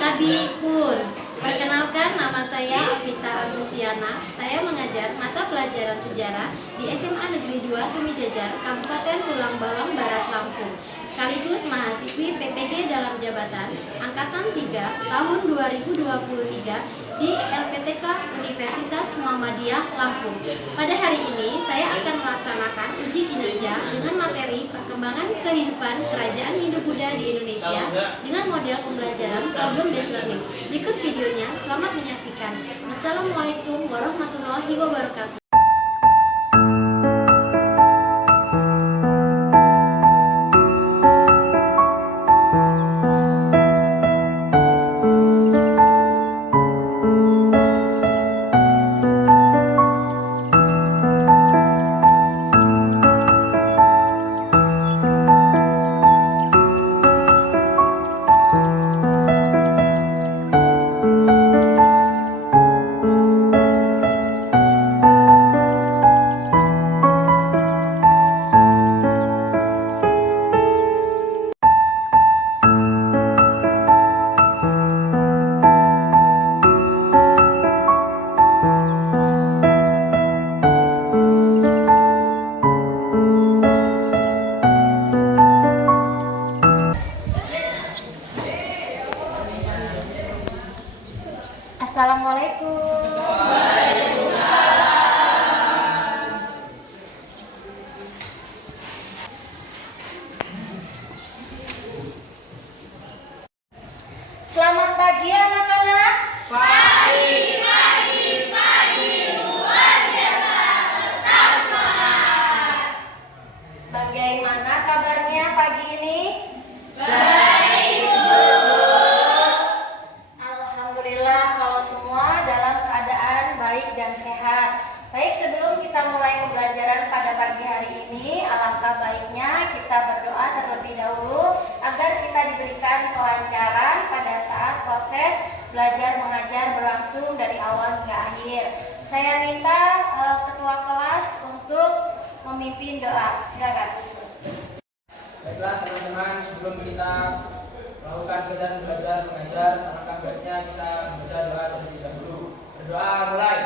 Tabipun. Perkenalkan, nama saya Avita Agustiana. Saya mengajar mata pelajaran sejarah di SMA Negeri 2 Tumijajar, Kabupaten Tulang Bawang Barat, Lampung. Sekaligus mahasiswi PPG dalam jabatan Angkatan 3 tahun 2023 di LPTK Universitas Muhammadiyah, Lampung. Pada hari ini, saya akan melaksanakan uji kinerja dengan materi perkembangan kehidupan kerajaan Hindu-Buddha di Indonesia dengan model pembelajaran problem-based learning. Berikut videonya, selamat menyaksikan. Wassalamualaikum warahmatullahi wabarakatuh. Assalamualaikum. Selamat pagi anak-anak. Pagi, luar biasa, tetap semangat. Bagaimana kabarnya pagi ini? Baik, Bu. Alhamdulillah kalau semua dalam keadaan baik dan sehat. Baik, sebelum kita mulai pembelajaran pada pagi hari ini, alangkah baiknya kita berdoa terlebih dahulu agar kita diberikan kelancaran pada saat proses belajar mengajar berlangsung dari awal hingga akhir. Saya minta ketua kelas untuk memimpin doa. Silakan. Baiklah teman-teman, sebelum kita melakukan kegiatan belajar mengajar, alangkah baiknya kita membaca doa terlebih dahulu. Berdoa mulai.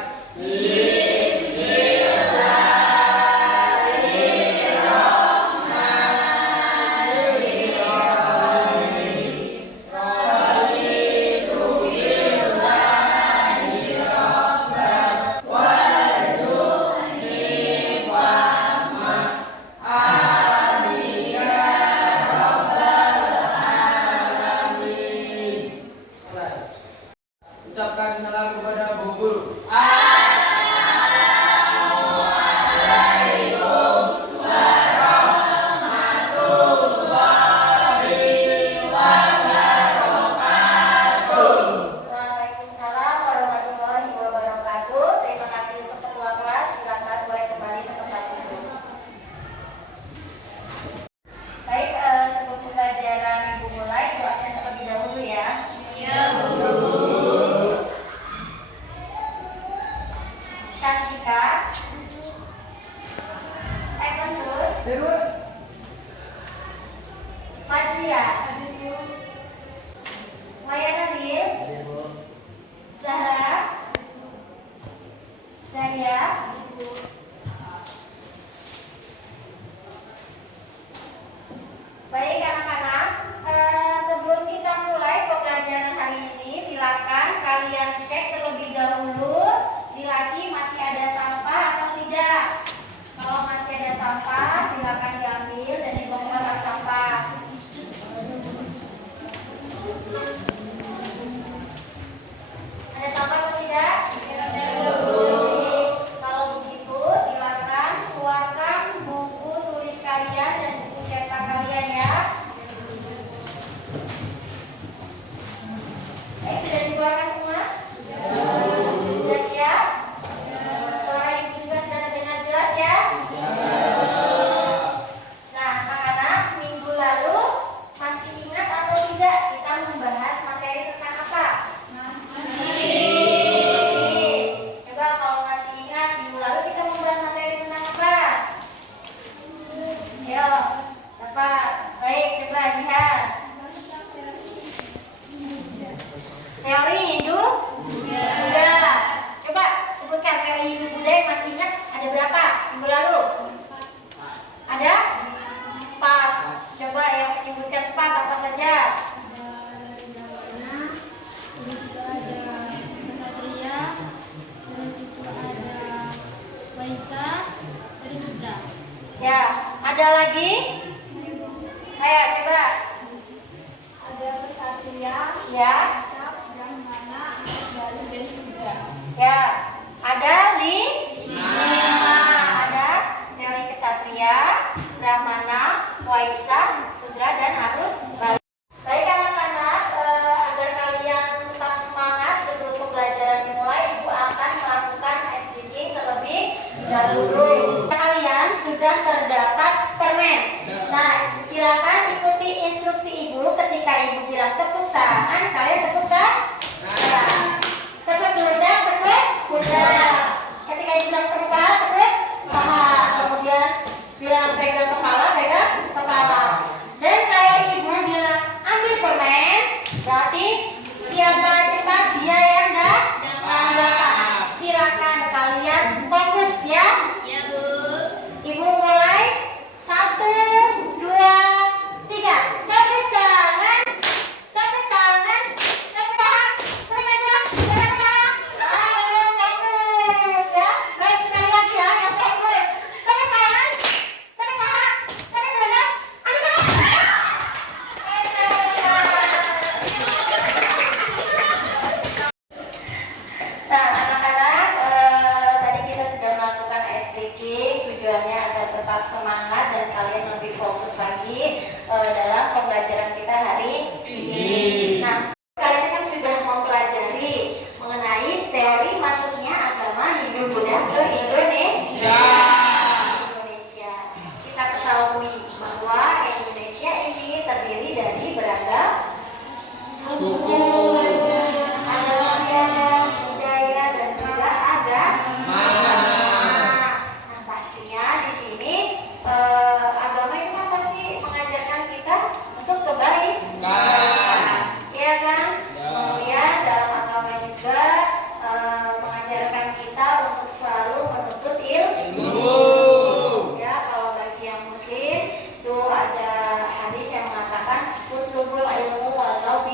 Ucapkan salam kepada Bu Guru. Waalaikumsalam warahmatullahi wabarakatuh. Terima kasih untuk ketua kelas. Silakan boleh kembali ke tempat duduk. Baik, sebelum pembelajaran Ibu mulai, Ibu absen terlebih dahulu ya. Iya, Bu. Cantika, Ekondus, Fajria, Maya Nabil, Zahra, Zaria, baik anak-anak, sebelum kita mulai pembelajaran hari ini, silakan kalian cek terlebih dahulu di laci masih ada sampah atau tidak. Kalau masih ada sampah, silakan diambil dan dibongkar bak sampah. Ada sampah atau tidak? Kalau begitu, silakan keluarkan buku tulis kalian dan buku cetak kalian ya. Sudah dikeluarkan semua? Sudah siap? Suara ibu juga sudah terdengar jelas ya? Teori Hindu Buddha. Coba sebutkan teori Hindu Buddha yang masih ingat ada berapa minggu lalu? Ada 4. Coba yang menyebutkan 4 apa saja? Terus itu ada Ksatria, terus itu ada Waisa, terus Sudra. Ya, ada lagi? Ayo coba. Ada Ksatria, Ya, Brahmana, Bali, dan Sudra. ya. Ada 5. Ada teori kesatria, Brahmana, Waisa, Sudra, dan Arus Bali. Baik anak-anak, agar kalian tetap semangat sebelum pembelajaran dimulai, Ibu akan melakukan ice breaking terlebih dahulu. Kalian sudah terdapat permen. Nah, silakan ikuti instruksi Ibu. Ketika Ibu bilang tepuk tangan, kalian tepuk tangan. Tepuk pundak, tepuk pundak. Ketika Ibu bilang tepuk paha, tepuk paha. Kemudian bilang pegang kepala, pegang kepala. Dan kalau Ibu bilang ambil permen, berarti siapa cepat dia yang dapat. Silakan kalian fokus ya. Ya, Bu. Ibu mulai 1, 2, 3. Tepuk tangan, tepuk tangan, tepuk tangan, tepuk tangan, tepuk tangan. Aduh, bagus ya. Baik, sekali lagi ya, yang fokus. Tepuk tangan, tepuk tangan, tepuk tangan, ambil tangan. Nah, anak-anak, tadi kita sudah melakukan ice breaking. Tujuannya agar tetap semangat dan kalian lebih fokus lagi dalam pembelajaran kita hari ini. Nah, kalian kan sudah mempelajari mengenai teori masuknya agama Hindu Buddha ke Indonesia. Kita ketahui bahwa Indonesia ini terdiri dari beragam suku, budaya, dan juga agama. Nah, pastinya di sini agama itu kan pasti mengajarkan kita untuk kebaikan, iya kan? Kemudian dalam agama juga mengajarkan kita untuk selalu menuntut ilmu. Ya, kalau bagi yang Muslim itu ada hadis yang mengatakan utlubul ilmu walau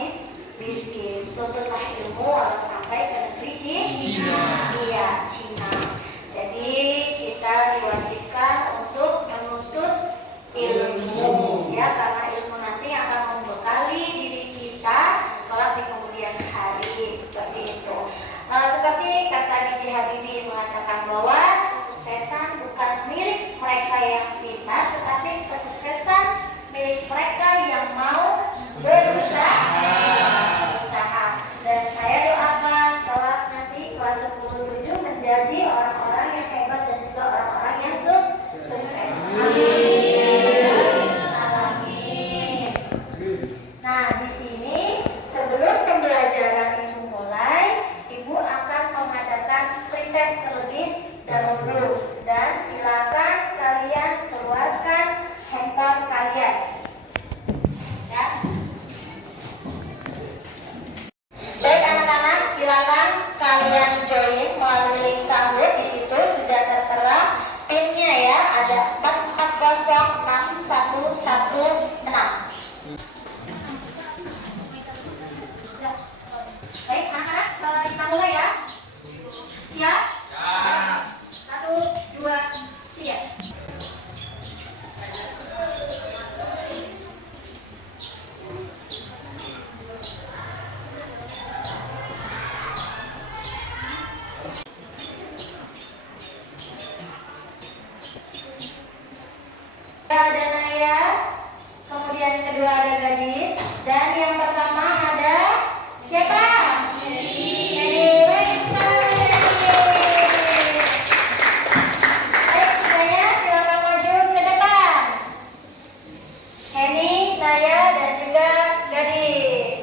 biskin, tuntutlah ilmu walau sampai ke negeri Cina. Iya, Cina. Jadi kita diwajibkan untuk menuntut ilmu, ya, karena ilmu nanti akan membekali diri kita kelak di kemudian hari, seperti itu. Seperti kata B.J. Habibie mengatakan bahwa kesuksesan bukan milik mereka yang pintar, tetapi kesuksesan milik mereka yang mau berusaha. Dan saya doakan kelak nanti kelas 27 menjadi orang-orang yang hebat dan juga orang-orang yang sukses. Amin. Nah, di sini sebelum pembelajaran itu mulai, Ibu akan mengadakan pretest terlebih dahulu. Dan silakan kalian keluarkan handphone kalian. Ya. Baik anak-anak, silakan kalian join melalui link Kahoot. Di situ sudah tertera pinnya ya, ada 44061116. Baik anak-anak, kita mulai ya. Siap? 1, 2, 3. Ada Naya, kemudian yang kedua ada Gadis, dan yang pertama ada siapa? Heni. Baik, tidaknya silakan maju ke depan. Heni, Naya, dan juga Gadis.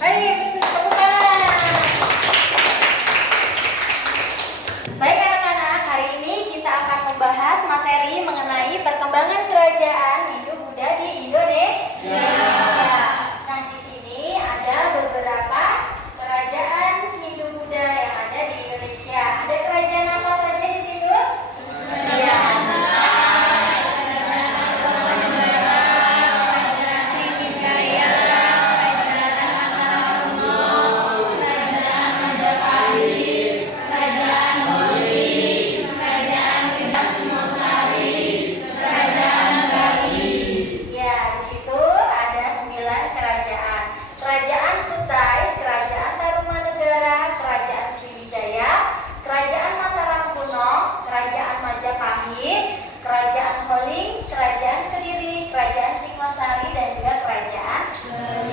Baik, tepuk tangan. Baik anak-anak, hari perkembangan kerajaan Hindu-Buddha di Indonesia. Nah, di sini ada beberapa kerajaan Hindu-Buddha yang ada di Indonesia. Ada kerajaan apa saja di situ? Kerajaan Kerajaan Holing, Kerajaan Kediri, Kerajaan Singosari, dan juga Kerajaan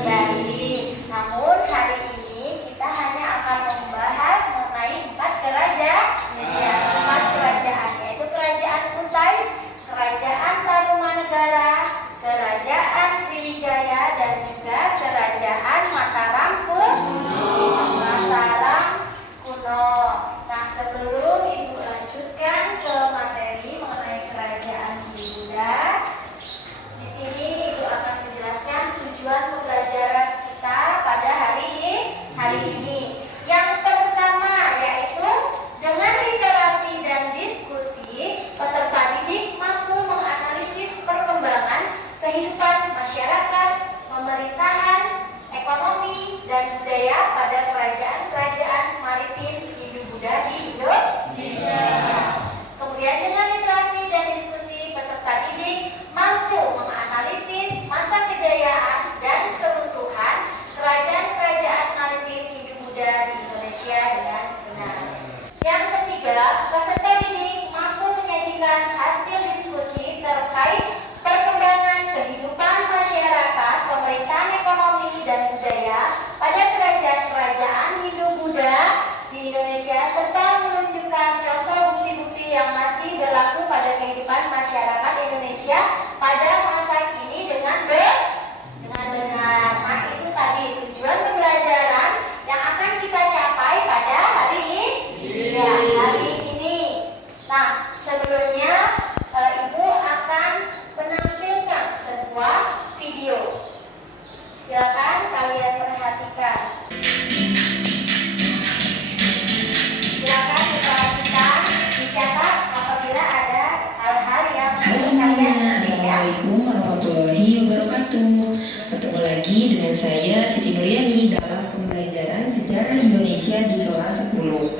Bali. Namun hari ini kita hanya akan membahas mengenai 4 kerajaan, yaitu Kerajaan Kutai, Kerajaan Tarumanegara, Kerajaan Sriwijaya, dan juga Kerajaan Mataram kuno. Nah, sebelum Ibu lanjutkan ke materi mengenai kerajaan Hindu-Buddha, di sini Ibu akan menjelaskan tujuan pembelajaran kita pada hari ini. Yang pertama yaitu dengan literasi dan diskusi, peserta didik mampu menganalisis perkembangan kehidupan masyarakat, pemerintahan, ekonomi, dan budaya pada kerajaan-kerajaan maritim Hindu-Buddha di Indonesia. Kemudian dengan literasi dan diskusi, peserta didik mampu menganalisis masa kejayaan dan keruntuhan kerajaan-kerajaan maritim Hindu-Buddha di Indonesia dengan benar. Yang ketiga, peserta didik mampu menyajikan hasil diskusi terkait perkembangan kehidupan masyarakat, pemerintahan ekonomi, dan budaya pada kerajaan-kerajaan Hindu-Buddha di Indonesia, serta menunjukkan contoh bukti-bukti yang masih berlaku pada kehidupan masyarakat Indonesia pada masa kini dengan benar. Nah, itu tadi tujuan pembelajaran yang akan kita capai pada hari ini. Nah, sebelumnya Ibu akan menampilkan sebuah video. Silakan kalian perhatikan. Silakan diperhatikan, dicatat apabila ada hal-hal yang perlu kalian perhatikan. Assalamualaikum warahmatullahi wabarakatuh. Bertemu lagi dengan saya Siti Nuryani dalam pembelajaran sejarah Indonesia di kelas 10.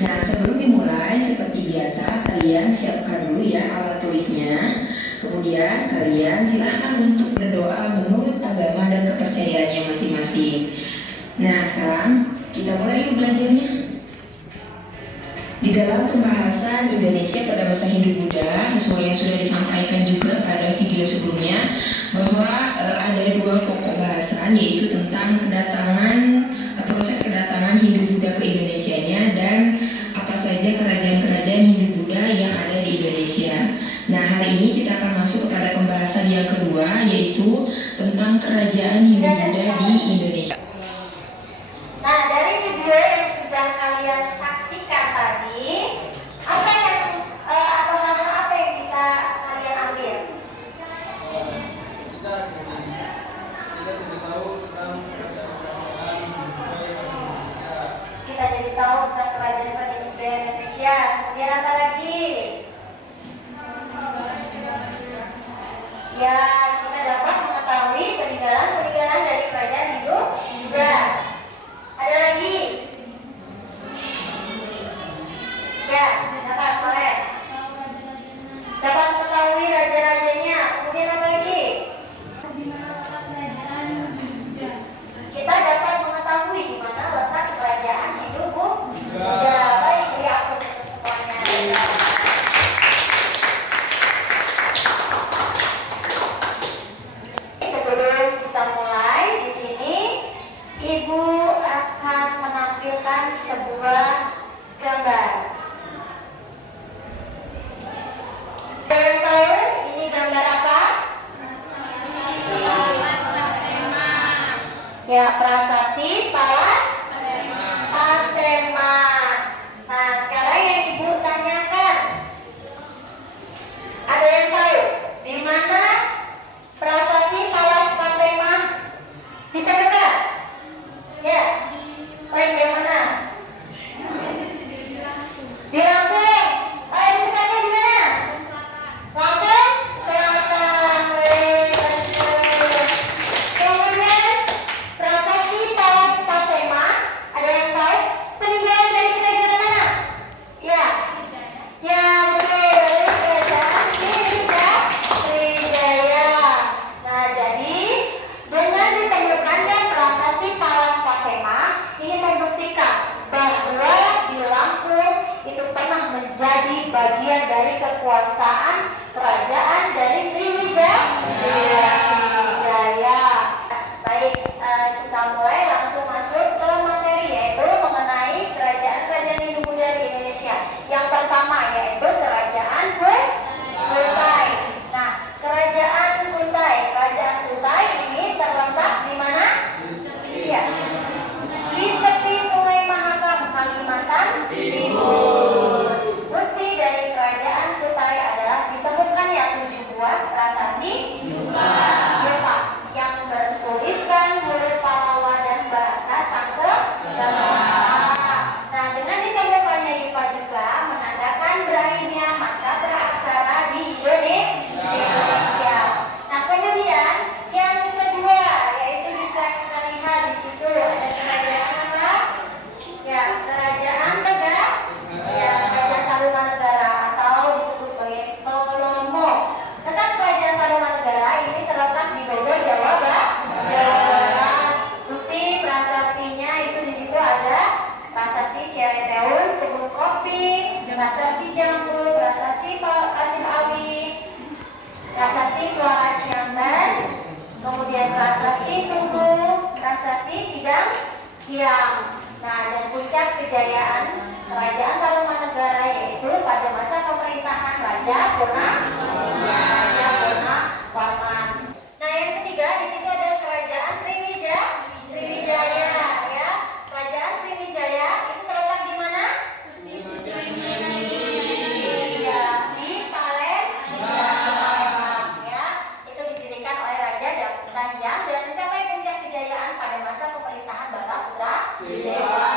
Nah, sebelum dimulai seperti biasa kalian siapkan dulu ya alat tulisnya. Kemudian kalian silakan untuk berdoa menurut agama dan kepercayaannya masing-masing. Nah, sekarang kita mulai yuk belajarnya. Di dalam pembahasan Indonesia pada masa Hindu-Buddha, sesuai yang sudah disampaikan juga pada video sebelumnya, bahwa ada 2 pokok bahasan, yaitu tentang proses kedatangan Hindu-Buddha ke Indonesianya dan apa saja kerajaan-kerajaan Hindu-Buddha yang ada di Indonesia. Nah, hari ini kita akan masuk kepada pembahasan yang kedua, yaitu tentang kerajaan Hindu-Buddha di Indonesia. Nah, dari video yang sudah kalian saksikan tadi, apa yang atau hal-hal apa yang bisa kalian ambil? Kita jadi tahu tentang kerajaan-kerajaan Hindu-Buddha yang ada di Indonesia. Kita jadi tahu tentang kerajaan-kerajaan budaya Indonesia. Kemudian apa lagi? Ya, kita dapat mengetahui peninggalan-peninggalan dari kerajaan Hindu-Buddha. Ada lagi? Ya, dapat boleh. Dapat mengetahui raja-rajanya. Kemudian apa lagi? Kita dapat mengetahui di mana letak kerajaan Hindu-Buddha. Baik, beri aplaus untuk semuanya. Sebelum kita mulai, di sini Ibu akan menampilkan sebuah gambar. Ada yang tahu ini gambar apa? Ya, prasasti Pasema. Nah, sekarang yang Ibu tanyakan, ada yang tahu di dari kekuasaan kerajaan dari Sriwijaya. Baik, kita mulai langsung masuk ke materi, yaitu mengenai kerajaan-kerajaan Hindu Buddha di Indonesia. Yang pertama yaitu Kerajaan Kutai. Nah, Kerajaan Kutai ini terletak di mana? Ya, di tepi Sungai Mahakam, Kalimantan Timur. Bukti dari Kerajaan Kutai adalah ditemukannya 7 buah prasasti Yupa yang bertuliskan huruf Pallawa dan bahasa Sanskerta. Nah, dengan ditemukannya Yupa juga menandakan berakhirnya masa beraksara di Indonesia. Nah, kemudian yang kedua yaitu bisa kita lihat di situ ada kerajaan apa? Ya, Kerajaan Tarumanegara atau disebut sebagai Tolomo. Tentang Kerajaan Tarumanegara ini terletak di Bogor, Jawa Barat. Bukti prasastinya itu di situ ada Prasasti Ciareteun, Kebun Kopi, Prasasti Jambu, Prasasti Pasir Awi, Prasasti Kuala Ciandan, kemudian Prasasti Tugu, Prasasti Cidang Hiang. Nah, dan puncak kejayaan Kerajaan Tarumanegara yaitu pada masa pemerintahan Raja Purnawarman. Nah, yang ketiga di situ ada Kerajaan Sriwijaya, ya. Kerajaan Sriwijaya itu terletak di mana? Iya, di Palembang, ya. Itu didirikan oleh Raja Dahyang dan mencapai puncak kejayaan pada masa pemerintahan Balaputra Dewa.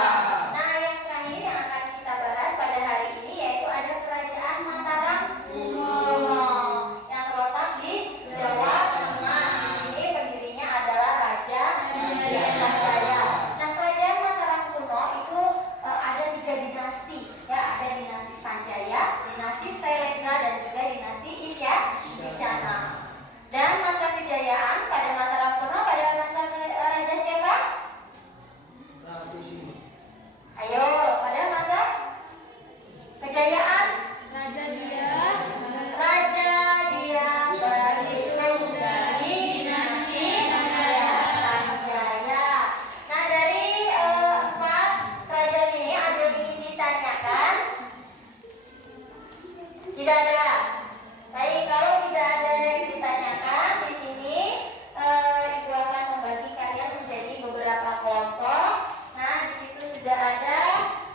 Nah, yang terakhir yang akan kita bahas pada hari ini yaitu ada Kerajaan Mataram kuno yang terletak di Jawa Tengah. Di sini pendirinya adalah Raja Sanjaya. Nah, Kerajaan Mataram kuno itu ada 3 dinasti, ya. Ada dinasti Sanjaya, dinasti Sailendra, dan juga dinasti Isyana. Dan masa kejayaan pada Mataram kuno pada masa Raja siapa? Ayo, pada masa kejayaan Raja Dia berhitung dari dinasti Sanjaya. Nah, dari 4 kerajaan ini ada yang ingin ditanyakan? Tidak ada. Baik, kalau tidak ada yang ditanyakan, di sini Ibu akan membagi kalian menjadi beberapa kelompok. Nah, di situ sudah ada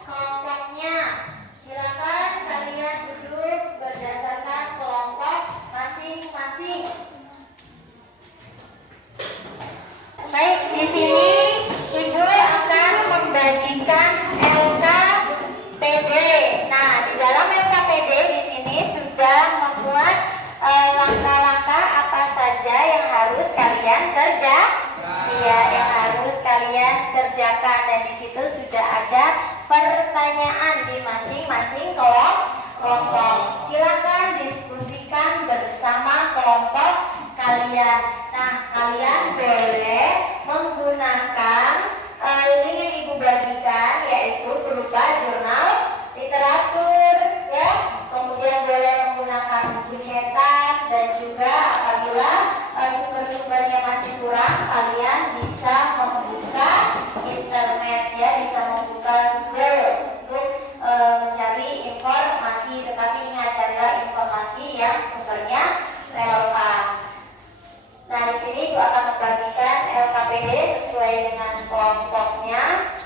kelompoknya. Silakan kalian duduk berdasarkan kelompok masing-masing. Baik, di sini Ibu akan membagikan LKPD. Nah, di dalam LKPD di sini sudah membuat langkah-langkah apa saja yang harus kalian yang harus kalian kerjakan, dan di situ sudah ada pertanyaan di masing-masing kelompok. Silakan diskusikan bersama kelompok kalian. Nah, kalian boleh menggunakan link yang Ibu bagikan, yaitu berupa jurnal literatur, ya. Kemudian boleh menggunakan buku cetak, dan juga apabila sumber-sumbernya masih kurang, kalian bisa membuka internet, ya, bisa membuka Google untuk mencari informasi. Tetapi ingat, carilah informasi yang sumbernya relevan. Nah, di sini Ibu akan membagikan LKPD sesuai dengan kelompoknya.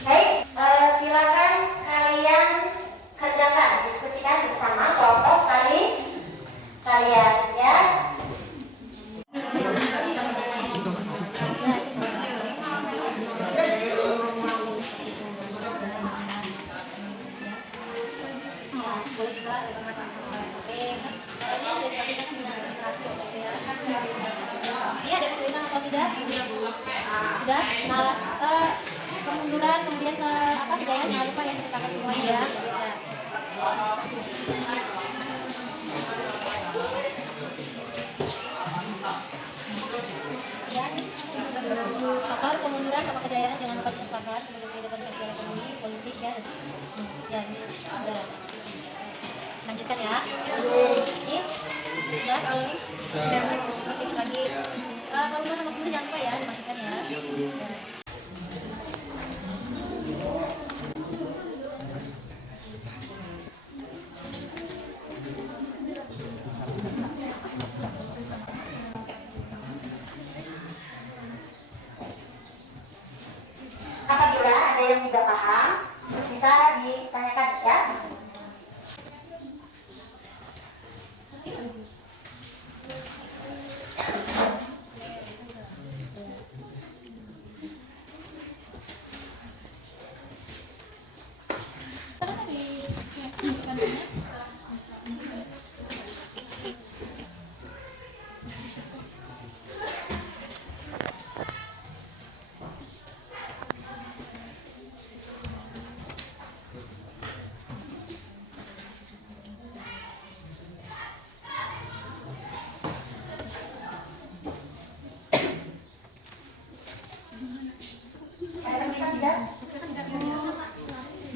Baik, silakan kalian kerjakan, diskusikan bersama kelompok kalian, ya. Ini ada kesulitan atau tidak? Sudah? Nah, kemunduran, kemudian ke kejayaan, jangan lupa ya disertakan semuanya ya. Faktor kemunduran sama kejayaan jangan lupa disertakan, kemudian kehidupan sosial, ekonomi, politik ya. Ya, ini sudah. Lanjutkan ya. Ini sudah kalau sedikit lagi. Kalau udah sama kemudian jangan lupa ya dimasukkan ya. Apabila ada yang tidak paham, bisa ditanyakan ya. Ada kesulitan tidak?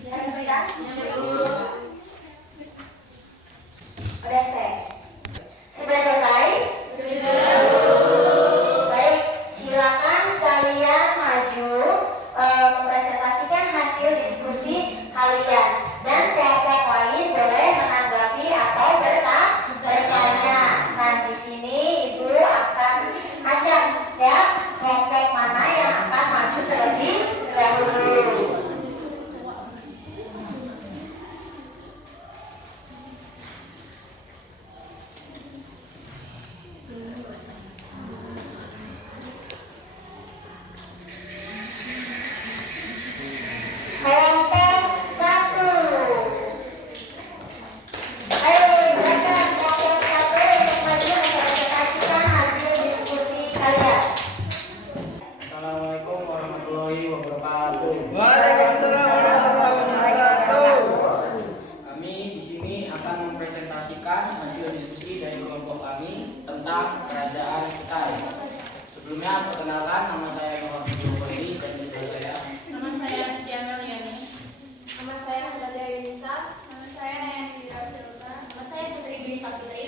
Ada kesulitan? Udah selesai? Sudah selesai? Baik, silakan kalian maju mempresentasikan hasil diskusi kalian, dan pihak-pihak lain boleh menanggapi atau bertanya. Nah, di sini Ibu akan ajak ya pihak-pihak mana yang akan maju terlebih dahulu. Kelompok 1. Ayo silakan kelompok 1 untuk maju mempresentasikan hasil diskusi kalian. Assalamualaikum warahmatullahi wabarakatuh. Waalaikumsalam warahmatullahi wabarakatuh. Kami di sini akan mempresentasikan hasil diskusi dari kelompok kami tentang kerajaan Kutai. Sebelumnya perkenalkan, nama saya Muhammad Zulfandi dan sebelah saya. Nama saya Astiana Liani. Nama saya Nadia Yunisa. Nama saya Nayani Wirabjota. Nama saya Putri Dwi Saputri.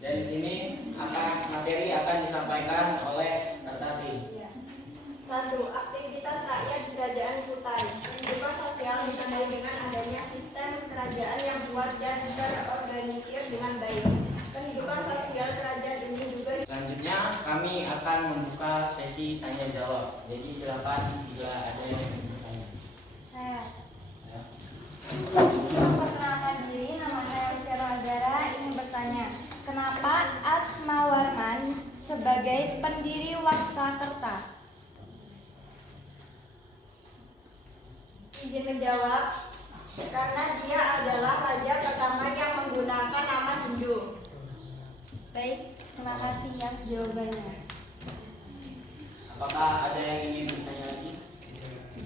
Dan di sini materi akan disampaikan oleh Nartati. 1. Aktivitas rakyat di Kerajaan Kutai. Kehidupan sosial ditandai dengan adanya sistem kerajaan yang kuat dan terorganisir dengan baik. Kehidupan sosial kerajaan ini juga Selanjutnya kami akan membuka sesi tanya jawab. Jadi silakan bila ada yang ingin bertanya. saya. Ya. Memperkenalkan diri, nama saya Luciana Azara, ingin bertanya, kenapa Asmawarman sebagai pendiri Waksakerta? Izin menjawab, karena dia adalah raja pertama yang menggunakan nama Hindu. Baik, terima kasih yang jawabannya. Apakah ada yang ingin bertanya lagi?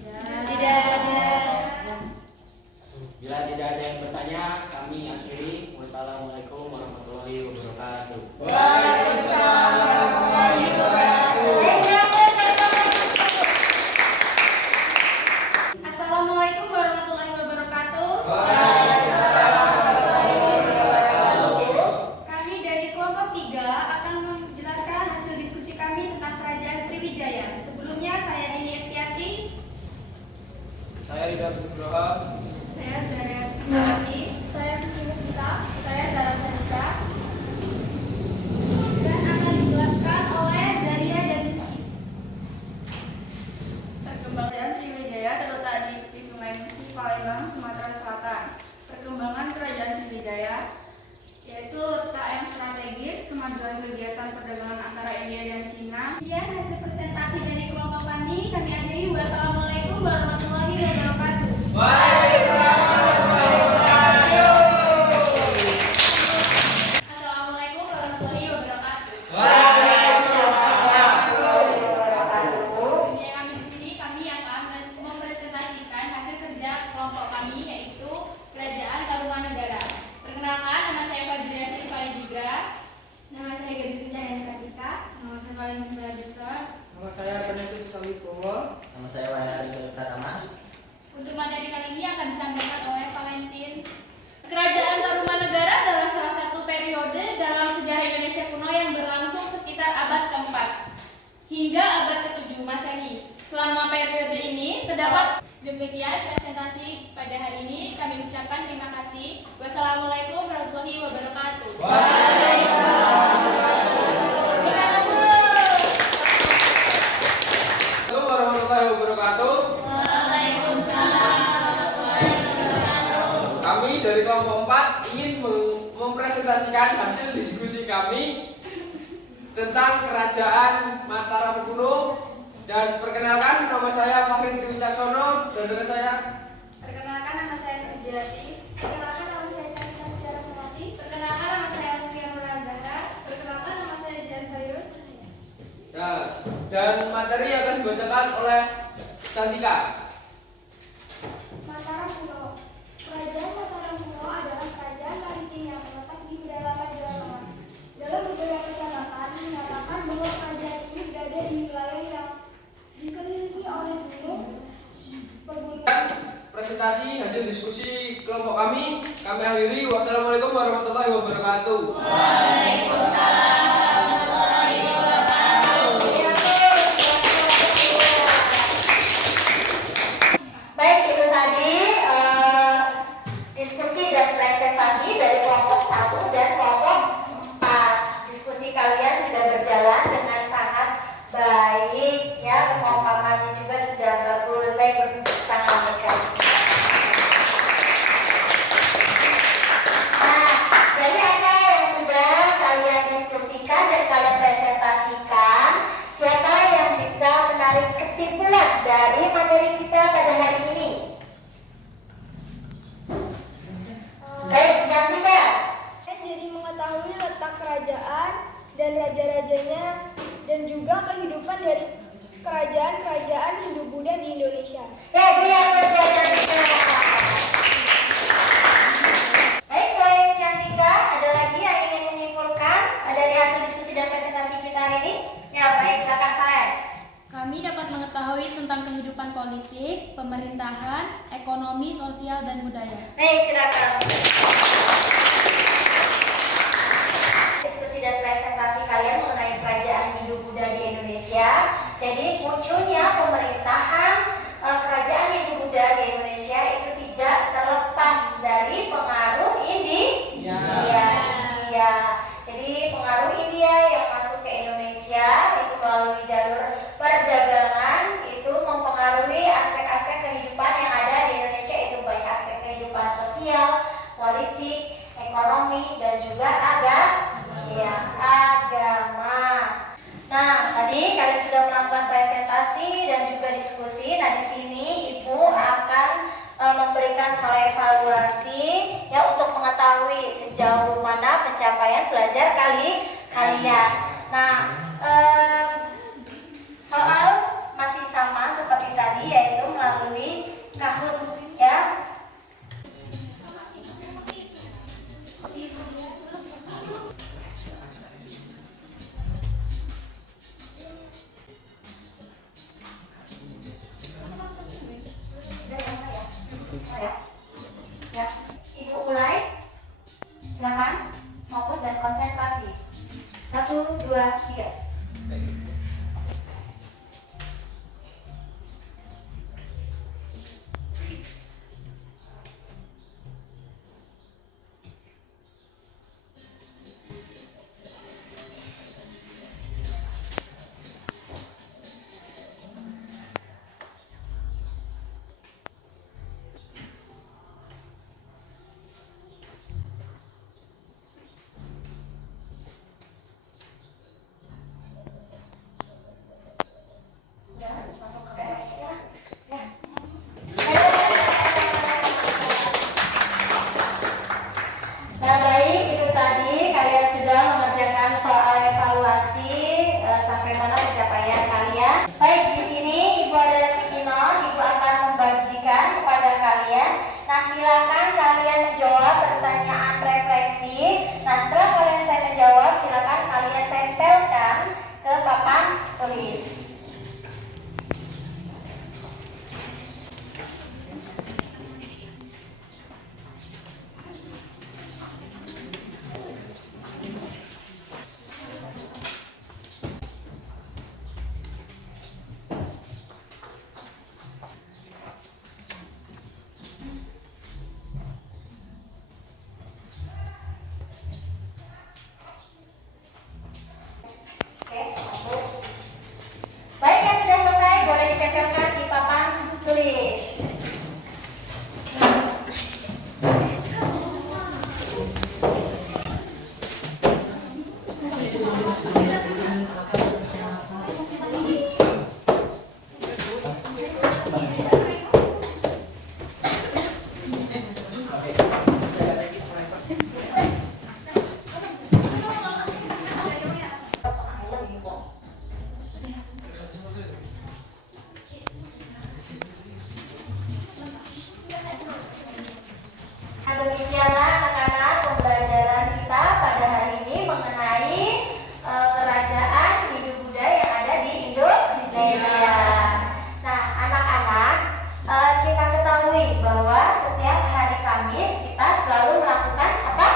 Tidak ada. Bila tidak ada yang bertanya, kami akhiri. Wassalamualaikum warahmatullahi wabarakatuh. Waalaikumsalam warahmatullahi wabarakatuh. Assalamualaikum warahmatullahi wabarakatuh. Kami dari kelompok 3 akan menjelaskan hasil diskusi kami tentang Kerajaan Sriwijaya. Sebelumnya saya Eni Estiati. Saya Ridha Nugroho. Saya Zara Nurani. Saya Suci Mukita. Saya Zara Nurisa. Dan akan dijelaskan oleh Zaria dan Suci. Kerajaan Sriwijaya terletak di tepi Sungai Musi, Palembang, Sumatera Selatan. Perkembangan Kerajaan Sriwijaya yaitu letak yang strategis, kemajuan kegiatan perdagangan antara India dan Cina. Sekian hasil presentasi dari kelompok kami. Kami akhiri. Wassalamualaikum warahmatullahi wabarakatuh. Waalaikumsalam. kami, yaitu Kerajaan Tarumanegara. Perkenalkan, nama saya Fadila Sivalidibra. Nama saya Gadis Cahaya Kartika. Nama saya Valentin Pradestar. Nama saya Penetus Kawibowo. Nama saya Wahana Rizal Pratama. Untuk materi kali ini akan disampaikan oleh Valentin. Kerajaan Tarumanegara adalah salah satu periode dalam sejarah Indonesia kuno yang berlangsung sekitar abad ke-4 hingga abad ke-7 Masehi. Selama periode ini terdapat demikian presentasi pada hari ini. Kami ucapkan terima kasih. Wassalamualaikum warahmatullahi wabarakatuh. Assalamualaikum warahmatullahi wabarakatuh. Kami dari kelompok 4 ingin mempresentasikan hasil diskusi kami tentang Kerajaan Mataram kuno. Dan perkenalkan, nama saya Fahri Triwicaksono dan rekan saya. Perkenalkan, nama saya Sujiati. Perkenalkan, nama saya Carita Sejarah Mawati. Perkenalkan, nama saya Alfia Nurul Zahra. Perkenalkan, nama saya Jian Virus. Nah, dan materi akan dibacakan oleh Cantika. Mataram kuno. Kerajaan Mataram kuno adalah kerajaan maritim yang terletak di pedalaman Jawa Tengah. Dalam beberapa catatan menyatakan bahwa kerajaan ini berada di wilayah yang dikelilingi oleh gunung, pegunungan. Presentasi hasil diskusi kelompok kami akhiri. Wassalamualaikum warahmatullahi wabarakatuh. Baik, itu tadi diskusi dan presentasi dari kelompok 1 dan kelompok 4. Diskusi kalian sudah berjalan dengan sangat baik, ya, kekompakannya juga sudah bagus. Baik, bertepuk tangan mereka. Nah, dari apa yang sudah kalian diskusikan dan kalian presentasikan, siapa yang bisa menarik kesimpulan dari materi kita pada hari ini? Baik, Cantika. Jadi mengetahui letak kerajaan dan raja-rajanya dan juga kehidupan dari kerajaan-kerajaan Hindu-Buddha di Indonesia. Ya, beri apresiasi Cantika. Baik, selain Cantika, ada lagi yang ingin menyimpulkan dari hasil diskusi dan presentasi kita hari ini? Ya, baik, silakan Faren. Kami dapat mengetahui tentang kehidupan politik, pemerintahan, ekonomi, sosial, dan budaya. Baik, silakan. Diskusi dan presentasi kalian mengenai kerajaan Hindu-Buddha di Indonesia. Jadi munculnya pemerintahan kerajaan Hindu-Buddha di Indonesia itu tidak terlepas dari pengaruh India. Iya. Jadi pengaruh India yang masuk ke Indonesia itu melalui jalur perdagangan itu mempengaruhi aspek-aspek kehidupan yang ada di Indonesia, itu baik aspek kehidupan sosial, politik, ekonomi, dan juga agama. Nah, tadi kalian sudah melakukan presentasi dan juga diskusi. Nah, di sini Ibu akan memberikan soal evaluasi ya untuk mengetahui sejauh mana pencapaian belajar kalian. Nah, soal masih sama seperti tadi, yaitu melalui Kahoot ya. Ya, Ibu mulai. Silakan fokus dan konsentrasi. 1, 2, 3. silakan kalian menjawab pertanyaan refleksi. Nah, setelah kalian saya menjawab, silakan kalian tempelkan ke papan tulis. Baik, yang sudah selesai boleh ditempelkan di papan tulis. Demikianlah anak-anak pembelajaran kita pada hari ini mengenai kerajaan Hindu Buddha yang ada di Indonesia. Nah, anak-anak, kita ketahui bahwa setiap hari Kamis kita selalu melakukan apa?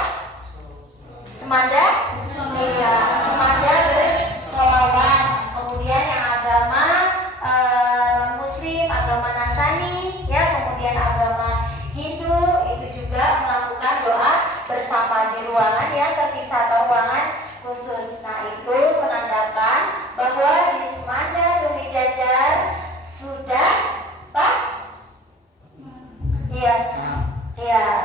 Semada? Iya, semada bersolawat. Kemudian yang agama non-muslim, agama Nasrani, ya, kemudian agama Hindu itu juga melakukan doa bersama di ruangan yang terpisah atau ruangan khusus. Nah, itu menandakan bahwa di Semanda Tumi Jajar sudah apa? Iya,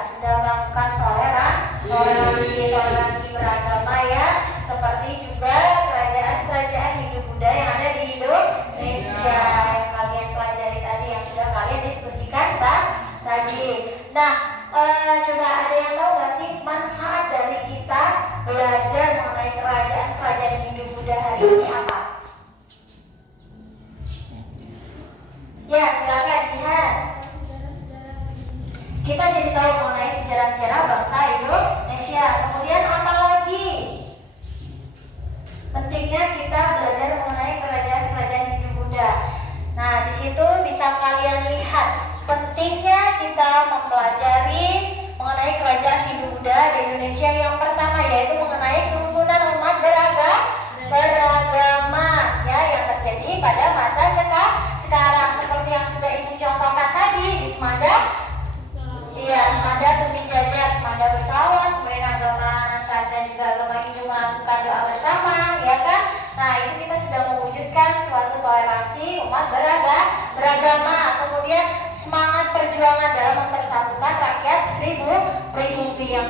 sudah melakukan toleransi beragama, ya, seperti juga kerajaan-kerajaan Hindu Buddha yang ada di Indonesia yang kalian pelajari tadi, yang sudah kalian diskusikan tadi. Nah, coba ada yang tahu nggak sih manfaat dari kita belajar mengenai kerajaan-kerajaan Hindu Buddha hari ini apa? Ya, silakan Jihan. Kita jadi tahu mengenai sejarah-sejarah bangsa Indonesia. Kemudian apa lagi? Pentingnya kita belajar mengenai kerajaan-kerajaan Hindu Buddha. Nah, di situ bisa kalian lihat pentingnya kita mempelajari mengenai kerajaan Hindu Buddha di Indonesia. Yang pertama yaitu mengenai kerukunan umat beragama, ya, yang terjadi pada masa sekarang, seperti yang sudah Ibu contohkan tadi di Semanda. Iya, Semanda Tumi Jajar, Semanda bersolawat, kemudian agama Nasrani dan juga agama Hindu melakukan doa bersama, ya kan? Nah, itu kita sudah mewujudkan suatu toleransi umat beragama. Kemudian semangat perjuangan dalam mempersatukan rakyat pribumi yang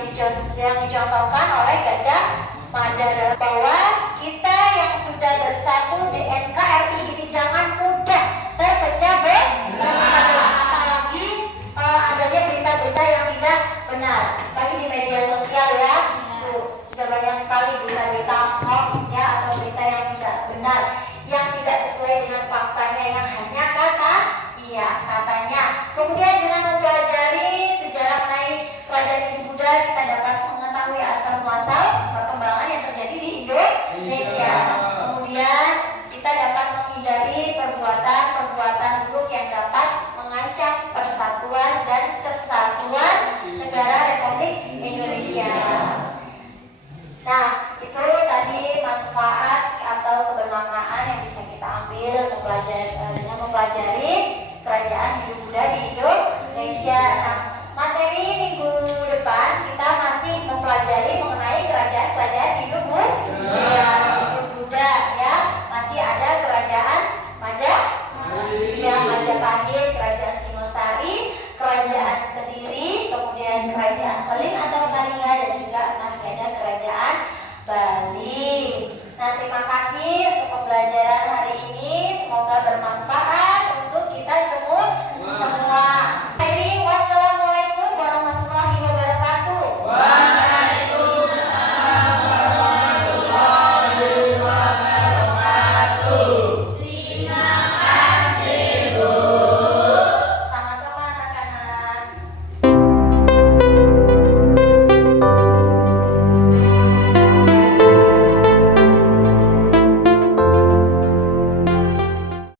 dicontohkan oleh Gajah Mada, dalam bahwa kita yang sudah bersatu di NKRI ini jangan mudah terpecah belah, apalagi adanya berita-berita yang tidak benar, bagi di media sosial, ya. Tuh, sudah banyak sekali berita-berita hoax, ya, atau berita yang tidak benar, yang tidak sesuai dengan faktanya, yang hanya katanya. Kemudian dengan mempelajari sejarah mengenai kerajaan Hindu Buddha, kita dapat mengetahui asal muasal perkembangan yang terjadi di Indonesia. Kemudian kita dapat menghindari perbuatan buruk yang dapat mengancam persatuan dan kesatuan negara Republik Indonesia. Nah, itu tadi manfaat atau kebermaknaan yang bisa kita ambil dengan mempelajari kerajaan Hindu Buddha di Indonesia. Nah, materi minggu depan kita masih mempelajari mengenai kerajaan-kerajaan Hindu Buddha, ya. Masih ada kerajaan Majapahit,